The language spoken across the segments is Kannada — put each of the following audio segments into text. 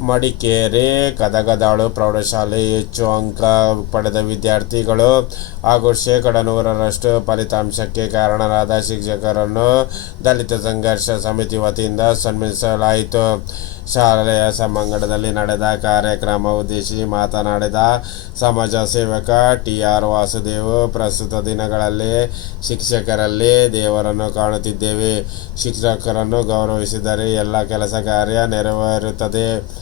ಮಡಿಕೇರಿ, ಗದಗದಾಳು ಪ್ರೌಢಶಾಲೆ, ಹೆಚ್ಚು ಅಂಕ ಪಡೆದ ವಿದ್ಯಾರ್ಥಿಗಳು ಹಾಗೂ ಶೇಕಡ ನೂರರಷ್ಟು ಫಲಿತಾಂಶಕ್ಕೆ ಕಾರಣರಾದ ಶಿಕ್ಷಕರನ್ನು ದಲಿತ ಸಂಘರ್ಷ ಸಮಿತಿ ವತಿಯಿಂದ ಸನ್ಮಾನಿಸಲಾಯಿತು. ಶಾಲೆಯ ಸಭಾಂಗಣದಲ್ಲಿ ನಡೆದ ಕಾರ್ಯಕ್ರಮ ಉದ್ದೇಶಿಸಿ ಮಾತನಾಡಿದ ಸಮಾಜ ಸೇವಕ ಟಿ ಆರ್ ವಾಸುದೇವ್, ಪ್ರಸ್ತುತ ದಿನಗಳಲ್ಲಿ ಶಿಕ್ಷಕರಲ್ಲಿ ದೇವರನ್ನು ಕಾಣುತ್ತಿದ್ದೇವೆ. ಶಿಕ್ಷಕರನ್ನು ಗೌರವಿಸಿದರೆ ಎಲ್ಲ ಕೆಲಸ ಕಾರ್ಯ ನೆರವೇರುತ್ತದೆ.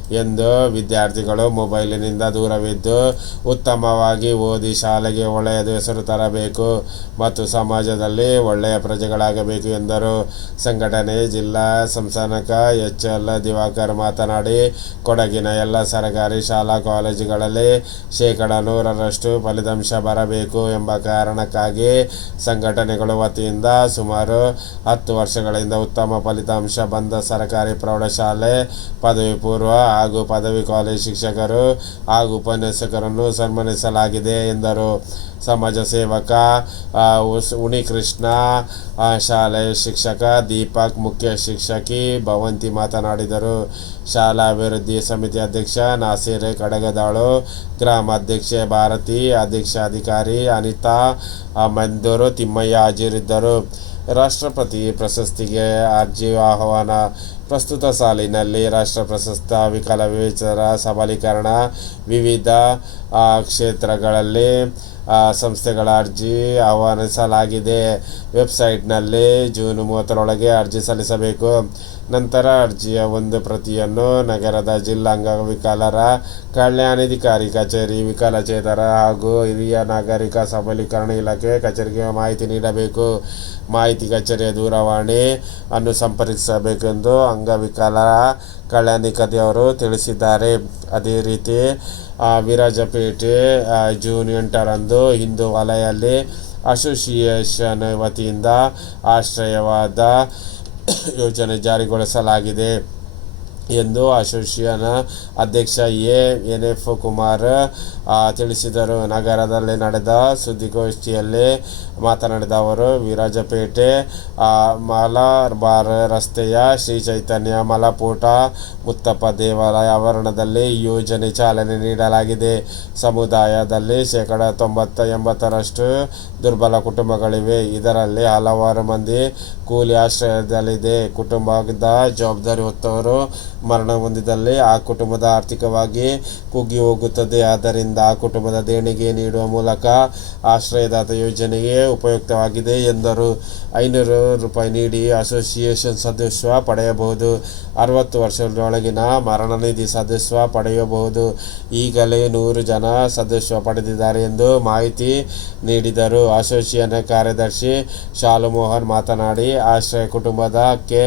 ಎಂದು ವಿದ್ಯಾರ್ಥಿಗಳು ಮೊಬೈಲಿನಿಂದ ದೂರವಿದ್ದು ಉತ್ತಮವಾಗಿ ಓದಿ ಶಾಲೆಗೆ ಒಳ್ಳೆಯ ಹೆಸರು ತರಬೇಕು ಮತ್ತು ಸಮಾಜದಲ್ಲಿ ಒಳ್ಳೆಯ ಪ್ರಜೆಗಳಾಗಬೇಕು ಎಂದರು. ಸಂಘಟನೆ, ಜಿಲ್ಲಾ ಸಂಸ್ಥಾನಕ ಎಚ್ ಎಲ್ ದಿವಾಕರ್ ಮಾತನಾಡಿ, ಕೊಡಗಿನ ಎಲ್ಲ ಸರ್ಕಾರಿ ಶಾಲಾ ಕಾಲೇಜುಗಳಲ್ಲಿ ಶೇಕಡ ನೂರರಷ್ಟು ಫಲಿತಾಂಶ ಬರಬೇಕು ಎಂಬ ಕಾರಣಕ್ಕಾಗಿ ಸಂಘಟನೆಗಳು ವತಿಯಿಂದ ಸುಮಾರು ಹತ್ತು ವರ್ಷಗಳಿಂದ ಉತ್ತಮ ಫಲಿತಾಂಶ ಬಂದ ಸರ್ಕಾರಿ ಪ್ರೌಢಶಾಲೆ ಪದವಿ ಪೂರ್ವ ಹಾಗೂ ಪದವಿ ಕಾಲೇಜು ಶಿಕ್ಷಕರು ಹಾಗೂ ಉಪನ್ಯಾಸಕರನ್ನು ಸನ್ಮಾನಿಸಲಾಗಿದೆ ಎಂದರು. ಸಮಾಜ ಸೇವಕ ಉಣಿಕೃಷ್ಣ ಶಾಲೆಯ ಶಾಲೆ ಶಿಕ್ಷಕ ದೀಪಕ್, ಮುಖ್ಯ ಶಿಕ್ಷಕಿ ಭವಂತಿ ಮಾತನಾಡಿದರು. ಶಾಲಾ ಅಭಿವೃದ್ಧಿ ಸಮಿತಿ ಅಧ್ಯಕ್ಷ ನಾಸೀರ್ ಕಡಗದಾಳು ಗ್ರಾಮಾಧ್ಯಕ್ಷೆ ಭಾರತಿ, ಅಧ್ಯಕ್ಷ ಅಧಿಕಾರಿ ಅನಿತಾ ಮಂದೂರು ತಿಮ್ಮಯ್ಯ ಹಾಜರಿದ್ದರು. ರಾಷ್ಟ್ರಪತಿ ಪ್ರಶಸ್ತಿಗೆ ಅರ್ಜಿ ಆಹ್ವಾನ ಪ್ರಸ್ತುತ ಸಾಲಿನಲ್ಲಿ ರಾಷ್ಟ್ರ ಪ್ರಶಸ್ತ ವಿಕಲ ವಿವೇಚನ ಸಬಲೀಕರಣ, ವಿವಿಧ ಕ್ಷೇತ್ರಗಳಲ್ಲಿ ಸಂಸ್ಥೆಗಳ ಅರ್ಜಿ ಆಹ್ವಾನಿಸಲಾಗಿದೆ. ವೆಬ್ಸೈಟ್ನಲ್ಲಿ ಜೂನ್ ಮೂವತ್ತರೊಳಗೆ ಅರ್ಜಿ ಸಲ್ಲಿಸಬೇಕು. ನಂತರ ಅರ್ಜಿಯ ಒಂದು ಪ್ರತಿಯನ್ನು ನಗರದ ಜಿಲ್ಲಾ ಅಂಗವಿಕಲರ ಕಲ್ಯಾಣಾಧಿಕಾರಿ ಕಚೇರಿ, ವಿಕಲಚೇತರ ಹಾಗೂ ಹಿರಿಯ ನಾಗರಿಕ ಸಬಲೀಕರಣ ಇಲಾಖೆ ಕಚೇರಿಗೆ ಮಾಹಿತಿ ನೀಡಬೇಕು. ಮಾಹಿತಿ ಕಚೇರಿಯ ದೂರವಾಣಿ ಅನ್ನು ಸಂಪರ್ಕಿಸಬೇಕೆಂದು ಅಂಗವಿಕಲರ ಕಲ್ಯಾಣಿಕತೆಯವರು ತಿಳಿಸಿದ್ದಾರೆ. ಅದೇ ರೀತಿ ವಿರಾಜಪೇಟೆ ಜೂನ್ ಎಂಟರಂದು ಹಿಂದೂ ವಲಯಲ್ಲಿ ಅಸೋಸಿಯೇಷನ್ ವತಿಯಿಂದ ಆಶ್ರಯವಾದ ಯೋಜನೆ ಜಾರಿಗೊಳಿಸಲಾಗಿದೆ. ಎಂದು ಅಸೋಸಿಯೇಷನ್ ಅಧ್ಯಕ್ಷ ಎ. ಎನ್ ಎಫ್ ಕುಮಾರ್ ತಿಳಿಸಿದರು. ನಗರದಲ್ಲಿ ನಡೆದ ಸುದ್ದಿಗೋಷ್ಠಿಯಲ್ಲಿ ಮಾತನಾಡಿದ ಅವರು, ವಿರಾಜಪೇಟೆ ಮಲಬಾರ್ ರಸ್ತೆಯ ಶ್ರೀ ಚೈತನ್ಯ ಮಲಪೂಟ ಮುತ್ತಪ್ಪ ದೇವಾಲಯ ಆವರಣದಲ್ಲಿ ಯೋಜನೆ ಚಾಲನೆ ನೀಡಲಾಗಿದೆ. ಸಮುದಾಯದಲ್ಲಿ ಶೇಕಡ ತೊಂಬತ್ತ ಎಂಬತ್ತರಷ್ಟು ದುರ್ಬಲ ಕುಟುಂಬಗಳಿವೆ. ಇದರಲ್ಲಿ ಹಲವಾರು ಮಂದಿ ಕೂಲಿ ಆಶ್ರಯದಲ್ಲಿದೆ. ಕುಟುಂಬದ ಜವಾಬ್ದಾರಿ ಹೊತ್ತವರು ಮರಣ ಹೊಂದಿದಲ್ಲಿ ಆ ಕುಟುಂಬದ ಆರ್ಥಿಕವಾಗಿ ಕುಗ್ಗಿ ಹೋಗುತ್ತದೆ. ಆದ್ದರಿಂದ ಆ ಕುಟುಂಬದ ದೇಣಿಗೆ ನೀಡುವ ಮೂಲಕ ಆಶ್ರಯದಾತ ಯೋಜನೆಗೆ ಉಪಯುಕ್ತವಾಗಿದೆ ಎಂದರು. ಐನೂರು ರೂಪಾಯಿ ನೀಡಿ ಅಸೋಸಿಯೇಷನ್ ಸದಸ್ಯ ಪಡೆಯಬಹುದು. ಅರವತ್ತು ವರ್ಷದೊಳಗಿನ ಮರಣ ನಿಧಿ ಸದಸ್ಯ ಪಡೆಯಬಹುದು. ಈಗಲೇ ನೂರು ಜನ ಸದಸ್ಯ ಪಡೆದಿದ್ದಾರೆ ಎಂದು ಮಾಹಿತಿ ನೀಡಿದರು. ಅಸೋಸಿಯೇಷನ್ ಕಾರ್ಯದರ್ಶಿ ಶಾಲು ಮೋಹನ್ ಮಾತನಾಡಿ, ಆಶ್ರಯ ಕುಟುಂಬದಕ್ಕೆ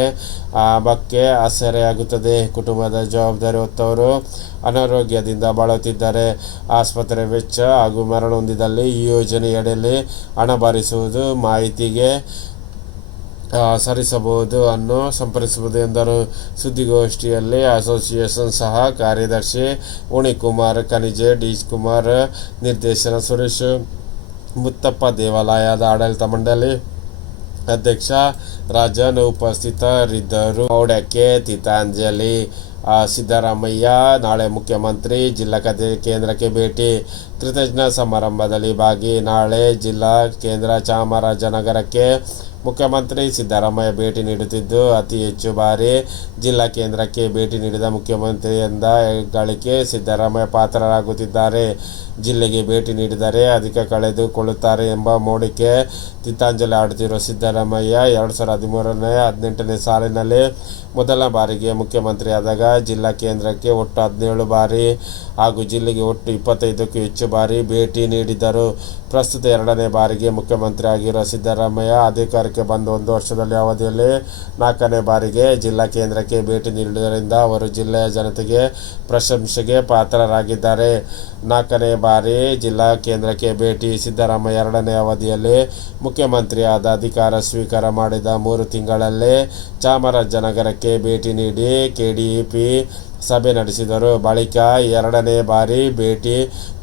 ಬಗ್ಗೆ ಆಸರೆಯಾಗುತ್ತದೆ ಕುಟುಂಬದ ಜವಾಬ್ದಾರಿ ಹೊತ್ತವರು ಅನಾರೋಗ್ಯದಿಂದ ಬಳಲುತ್ತಿದ್ದಾರೆ ಆಸ್ಪತ್ರೆ ವೆಚ್ಚ ಹಾಗೂ ಮರಣ ಹೊಂದಿದಲ್ಲಿ ಈ ಯೋಜನೆಯಡಿಯಲ್ಲಿ ಹಣ ಭರಿಸುವುದು ಮಾಹಿತಿಗೆ ಸರಿಸಬಹುದು ಅನ್ನು ಸಂಪರ್ಕಿಸಬಹುದು ಎಂದರು. ಸುದ್ದಿಗೋಷ್ಠಿಯಲ್ಲಿ ಅಸೋಸಿಯೇಷನ್ ಸಹ ಕಾರ್ಯದರ್ಶಿ ಉಣಿಕುಮಾರ್, ಖನಿಜೆ ಡಿ ಕುಮಾರ್ ನಿರ್ದೇಶನ ಸುರೇಶ್ ಮುತ್ತಪ್ಪ ದೇವಾಲಯದ ಆಡಳಿತ ಮಂಡಳಿ ಅಧ್ಯಕ್ಷ ರಾಜನ್ ಉಪಸ್ಥಿತರಿದ್ದರು. ಗೌಡಕ್ಕೆ ತಿತಾಂಜಲಿ ಸಿದ್ದರಾಮಯ್ಯ ನಾಳೆ ಮುಖ್ಯಮಂತ್ರಿ ಜಿಲ್ಲಾ ಕಚೇರಿ ಕೇಂದ್ರಕ್ಕೆ ಭೇಟಿ ಕೃತಜ್ಞ ಸಮಾರಂಭದಲ್ಲಿ ಭಾಗಿ ನಾಳೆ ಜಿಲ್ಲಾ ಕೇಂದ್ರ ಚಾಮರಾಜನಗರಕ್ಕೆ ಮುಖ್ಯಮಂತ್ರಿ ಸಿದ್ದರಾಮಯ್ಯ ಭೇಟಿ ನೀಡುತ್ತಿದ್ದು, ಅತಿ ಹೆಚ್ಚು ಬಾರಿ ಜಿಲ್ಲಾ ಕೇಂದ್ರಕ್ಕೆ ಭೇಟಿ ನೀಡಿದ ಮುಖ್ಯಮಂತ್ರಿಯಿಂದ ಗಳಿಕೆ ಸಿದ್ದರಾಮಯ್ಯ ಪಾತ್ರರಾಗುತ್ತಿದ್ದಾರೆ. ಜಿಲ್ಲೆಗೆ ಭೇಟಿ ನೀಡಿದರೆ ಅಧಿಕ ಕಳೆದುಕೊಳ್ಳುತ್ತಾರೆ ಎಂಬ ಮೋಡಿಕೆ ತಿತ್ತಾಂಜಲಿ ಆಡುತ್ತಿರುವ ಸಿದ್ದರಾಮಯ್ಯ ಎರಡು ಸಾವಿರದ ಹದಿಮೂರನೇ, ಹದಿನೆಂಟನೇ ಸಾಲಿನಲ್ಲಿ ಮೊದಲ ಬಾರಿಗೆ ಮುಖ್ಯಮಂತ್ರಿಯಾದಾಗ ಜಿಲ್ಲಾ ಕೇಂದ್ರಕ್ಕೆ ಒಟ್ಟು ಹದಿನೇಳು ಬಾರಿ ಹಾಗೂ ಜಿಲ್ಲೆಗೆ ಒಟ್ಟು ಇಪ್ಪತ್ತೈದಕ್ಕೂ ಹೆಚ್ಚು ಬಾರಿ ಭೇಟಿ ನೀಡಿದ್ದರು. ಪ್ರಸ್ತುತ ಎರಡನೇ ಬಾರಿಗೆ ಮುಖ್ಯಮಂತ್ರಿ ಆಗಿರುವ ಸಿದ್ದರಾಮಯ್ಯ ಅಧಿಕಾರಕ್ಕೆ ಬಂದ ಒಂದು ವರ್ಷದಲ್ಲಿ ಅವಧಿಯಲ್ಲಿ ನಾಲ್ಕನೇ ಬಾರಿಗೆ ಜಿಲ್ಲಾ ಕೇಂದ್ರಕ್ಕೆ ಭೇಟಿ ನೀಡುವುದರಿಂದ ಅವರು ಜಿಲ್ಲೆಯ ಜನತೆಗೆ ಪ್ರಶಂಸೆಗೆ ಪಾತ್ರರಾಗಿದ್ದಾರೆ. ನಾಲ್ಕನೇ ಬಾರಿ ಜಿಲ್ಲಾ ಕೇಂದ್ರಕ್ಕೆ ಭೇಟಿ ಸಿದ್ದರಾಮಯ್ಯ ಎರಡನೇ ಅವಧಿಯಲ್ಲಿ ಮುಖ್ಯಮಂತ್ರಿಯಾದ ಅಧಿಕಾರ ಸ್ವೀಕಾರ ಮಾಡಿದ ಮೂರು ತಿಂಗಳಲ್ಲೇ ಚಾಮರಾಜನಗರಕ್ಕೆ ಭೇಟಿ ನೀಡಿ ಕೆಡಿಪಿ ಸಭೆ ನಡೆಸಿದರು. ಬಳಿಕ ಎರಡನೇ ಬಾರಿ ಭೇಟಿ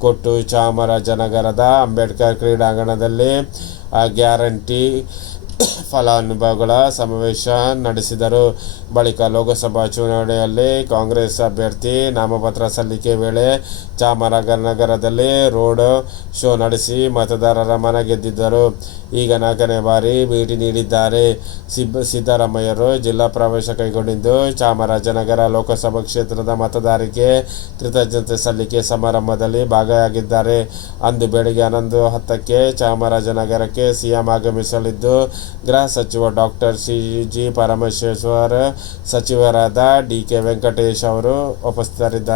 ಕೊಟ್ಟು ಚಾಮರಾಜನಗರದ ಅಂಬೇಡ್ಕರ್ ಕ್ರೀಡಾಂಗಣದಲ್ಲಿ ಗ್ಯಾರಂಟಿ ಫಲಾನುಭವಿಗಳ ಸಮಾವೇಶ ನಡೆಸಿದರು. ಬಳಿಕ ಲೋಕಸಭಾ ಚುನಾವಣೆಯಲ್ಲಿ ಕಾಂಗ್ರೆಸ್ ಅಭ್ಯರ್ಥಿ ನಾಮಪತ್ರ ಸಲ್ಲಿಕೆ ವೇಳೆ ಚಾಮರಾಜನಗರದಲ್ಲಿ ರೋಡ್ ಶೋ ನಡೆಸಿ ಮತದಾರರ ಮನ ಗೆದ್ದಿದ್ದರು ಈಗ ನಾಲ್ಕನೇ ಬಾರಿ ಭೇಟಿ ನೀಡಿದ್ದಾರೆ. ಸಿದ್ದರಾಮಯ್ಯರು ಜಿಲ್ಲಾ ಪ್ರವೇಶ ಕೈಗೊಂಡಿದ್ದು ಚಾಮರಾಜನಗರ ಲೋಕಸಭಾ ಕ್ಷೇತ್ರದ ಮತದಾರಿಕೆ ಕೃತಜ್ಞತೆ ಸಲ್ಲಿಕೆ ಸಮಾರಂಭದಲ್ಲಿ ಭಾಗಿಯಾಗಿದ್ದಾರೆ. ಅಂದು ಬೆಳಿಗ್ಗೆ ಹನ್ನೊಂದು ಹತ್ತಕ್ಕೆ ಚಾಮರಾಜನಗರಕ್ಕೆ ಸಿಎಂ ಆಗಮಿಸಲಿದ್ದು ಗೃಹ ಸಚಿವ ಡಾಕ್ಟರ್ ಸಿ ಜಿ ಪರಮೇಶ್ವರ್ ಸಚಿವರಾದ ಡಿ ಕೆ ವೆಂಕಟೇಶ್ ಅವರು ಉಪಸ್ಥಿತರಿದ್ದಾರೆ.